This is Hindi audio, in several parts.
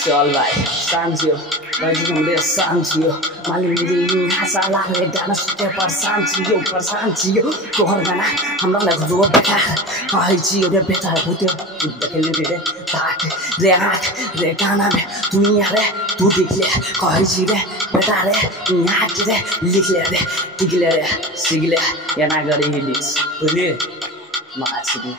चल भाई शान्ति हो भाई शान्ति हो मालिक आशा लाग्ने गाना सुते परेशान छियो तोहर गाना हमरा लग जो बेटा कहै छियो रे बेटा भूते देखले रे ताक रे आँख रे गाना में दुनिया रे तू देख ले कहै छी रे बेटा रे यहाँ रे लिख ले रे टिक ले रे सिक ले एना गरी हिलिस बुझले माछी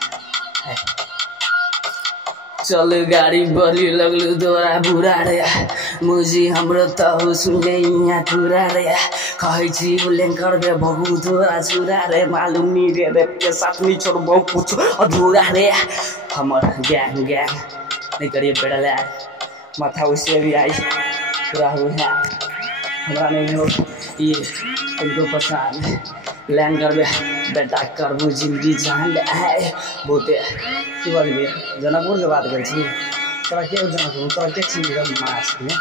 चल गाड़ी बड़ी लगलू तोरा बुरा रे मुझी हमरो तहु सुने यहाँ कुरा रे कहै छी बुलेन करबे बहु तोरा छुरा रे मालूम नी रे के साथ नी छोड़ बहु कुछ अधूरा रे हमर गैंग नहीं करिए बेड़ा ले माथा उसे भी आई पूरा हो है हमरा नहीं हो ये इनको पसंद लैंड करबे बेटा करबू जिंदगी जान ले है बहुते की बात है जनकपुर के बात कर छी तोरा के जनकपुर तोरा के छी माछ में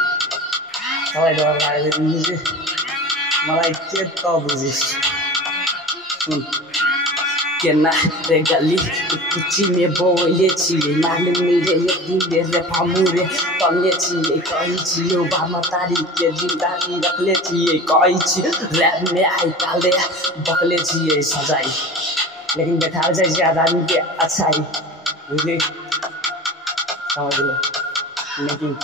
तोरा डर लागे मुझे मलाई के तो बुझिस सुन केना रे गली कुची में बोले छी मालूम नहीं रे एक दिन रे फामू रे तले छी कहि छी ओ बामा तारी के जिंदगी रखले छी कहि छी रैप में आई काले बकले छी सजाई लेकिन बैठा जाए ज्यादा आदमी के अच्छाई बुझली समझ लो लेकिन